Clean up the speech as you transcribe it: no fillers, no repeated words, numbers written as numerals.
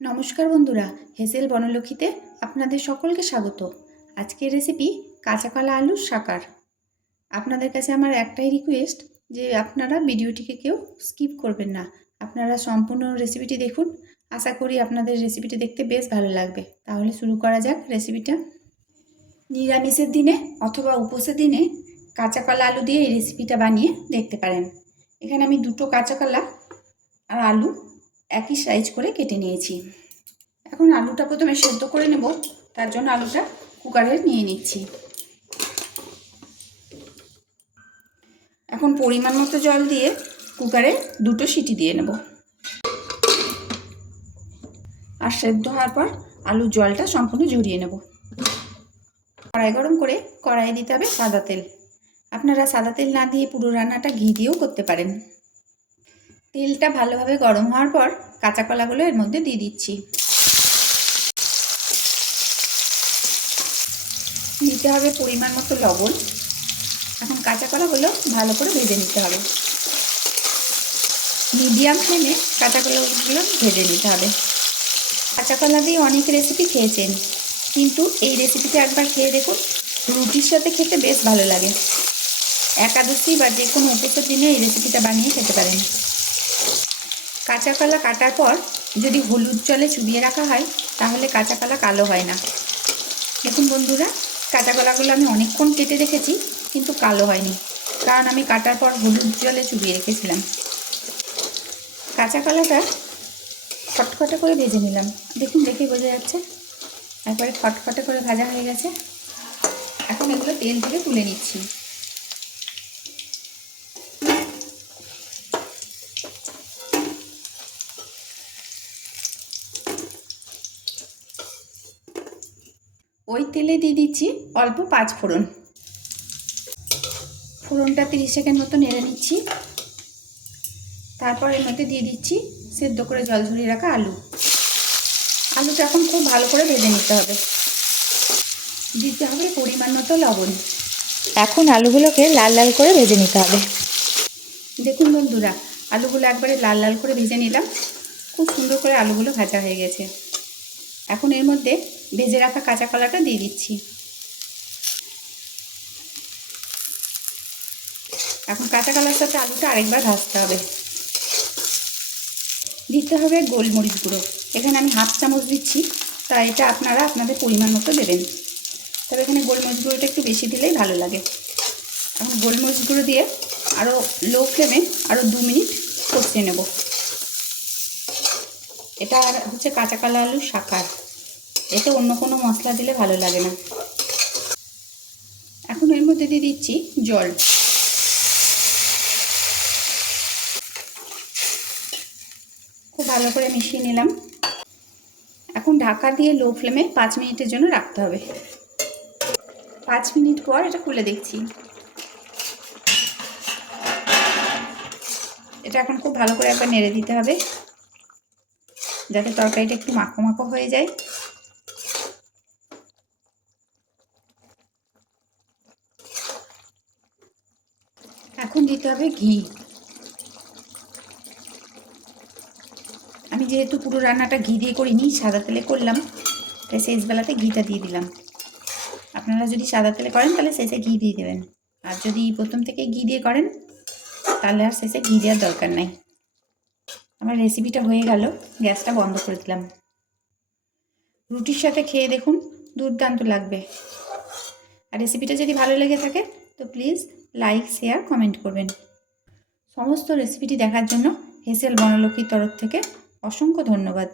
নমস্কার বন্ধুরা, হেসেল বনলক্ষ্মীতে আপনাদের সকলকে স্বাগত। আজকের রেসিপি কাঁচা কলা আলুর শাকার। আপনাদের কাছে আমার একটাই রিকোয়েস্ট যে আপনারা ভিডিওটিকে কেউ স্কিপ করবেন না, আপনারা সম্পূর্ণ রেসিপিটি দেখুন। আশা করি আপনাদের রেসিপিটি দেখতে বেশ ভালো লাগবে। তাহলে শুরু করা যাক রেসিপিটা। নিরামিষের দিনে অথবা উপোসের দিনে কাঁচা কলা আলু দিয়ে এই রেসিপিটা বানিয়ে দেখতে পারেন। এখানে আমি দুটো কাঁচা কলা আর আলু একই সাইজ করে কেটে নিয়েছি। এখন আলুটা প্রথমে সেদ্ধ করে নেব, তার জন্য আলুটা কুকারে নিয়ে নিচ্ছি। এখন পরিমাণ মতো জল দিয়ে কুকারে দুটো সিটি দিয়ে নেব। আর সেদ্ধ হওয়ার পর আলুর জলটা সম্পূর্ণ ঝরিয়ে নেব। কড়াই গরম করে কড়াইয়ে দিতে হবে সাদা তেল। আপনারা সাদা তেল না দিয়ে পুরো রান্নাটা ঘি দিয়েও করতে পারেন। তেলটা ভালোভাবে গরম হওয়ার পর কাঁচা কলাগুলো এর মধ্যে দিয়ে দিচ্ছি। দিতে হবে পরিমাণ মতো লবণ। এখন কাঁচা কলাগুলো ভালো করে ভেজে নিতে হবে। মিডিয়াম ফ্লেমে কাঁচা কলাগুলো ভেজে নিতে হবে। কাঁচা কলা দিয়ে অনেক রেসিপি খেয়েছেন, কিন্তু এই রেসিপিটা একবার খেয়ে দেখুন, রুটির সাথে খেতে বেশ ভালো লাগে। একাদশী বা যে কোনো উপোসের দিনে এই রেসিপিটা বানিয়ে খেতে পারেন। কাঁচা কলা কাটার পর যদি হলুদ জলে চুবিয়ে রাখা হয় তাহলে কাঁচা কলা কালো হয় না। দেখুন বন্ধুরা, কাঁচা কলাগুলো আমি অনেকক্ষণ কেটে রেখেছি কিন্তু কালো হয়নি, কারণ আমি কাটার পর হলুদ জলে চুবিয়ে রেখেছিলাম। কাঁচা কলাটা খটখটে করে ভেজে নিলাম। দেখুন, দেখে বোঝা যাচ্ছে একবারে খটখটে করে ভাজা হয়ে গেছে। এখন এগুলো তেল থেকে তুলে নিচ্ছি। ওই তেলে দিয়ে দিচ্ছি অল্প 5 ফোড়ন। ফোড়নটা 30 সেকেন্ড মতো নেড়ে নিচ্ছি। তারপর এর মধ্যে দিয়ে দিচ্ছি সেদ্ধ করে জল ঝরিয়ে রাখা আলু। আলুটা এখন খুব ভালো করে ভেজে নিতে হবে। দিতে হবে পরিমাণ মতো লবণ। এখন আলুগুলোকে লাল লাল করে ভেজে নিতে হবে। দেখুন বন্ধুরা, আলুগুলো একবারে লাল লাল করে ভেজে নিলাম। খুব সুন্দর করে আলুগুলো ভাজা হয়ে গেছে। এখন এর মধ্যে ভেজে রাখা কাঁচা কলাটা দিয়ে দিচ্ছি। এখন কাঁচা কলার সাথে আলুটা আরেকবার ভাজতে হবে। দিতে হবে গোলমরিচ গুঁড়ো। এখানে আমি হাফ চামচ দিচ্ছি, তাই এটা আপনারা আপনাদের পরিমাণ মতো দেবেন। তবে এখানে গোলমরিচ গুঁড়োটা একটু বেশি দিলেই ভালো লাগে। এখন গোলমরিচ গুঁড়ো দিয়ে আরও লো ফ্লেমে আরও 2 মিনিট কষিয়ে নেব। এটা হচ্ছে কাঁচা কলা আলুর শাকার, এতে অন্য কোনো মশলা দিলে ভালো লাগে না। এখন এর মধ্যে দিয়ে দিচ্ছি জল। খুব ভালো করে মিশিয়ে নিলাম। এখন ঢাকা দিয়ে লো ফ্লেমে 5 মিনিটের জন্য রাখতে হবে। 5 মিনিট পর এটা খুলে দেখছি। এটা এখন খুব ভালো করে একবার নেড়ে দিতে হবে, যাতে তরকারিটা একটু মাখো মাখো হয়ে যায়। এখন দিতে হবে ঘি। আমি যেহেতু পুরো রান্নাটা ঘি দিয়ে করিনি, সাদা তেলে করলাম, তাই শেষবেলাতে ঘিটা দিয়ে দিলাম। আপনারা যদি সাদা তেলে করেন তাহলে শেষে ঘি দিয়ে দেবেন, আর যদি প্রথম থেকে ঘি দিয়ে করেন তাহলে আর শেষে ঘি দেওয়ার দরকার নাই। আমার রেসিপিটা হয়ে গেল, গ্যাসটা বন্ধ করে দিলাম। রুটির সাথে খেয়ে দেখুন, দুর্দান্ত লাগবে। আর রেসিপিটা যদি ভালো লেগে থাকে তো প্লিজ লাইক, শেয়ার, কমেন্ট করবেন। সমস্ত রেসিপিটি দেখার জন্য হেসেল বনলক্ষ্মীর তরফ থেকে অসংখ্য ধন্যবাদ।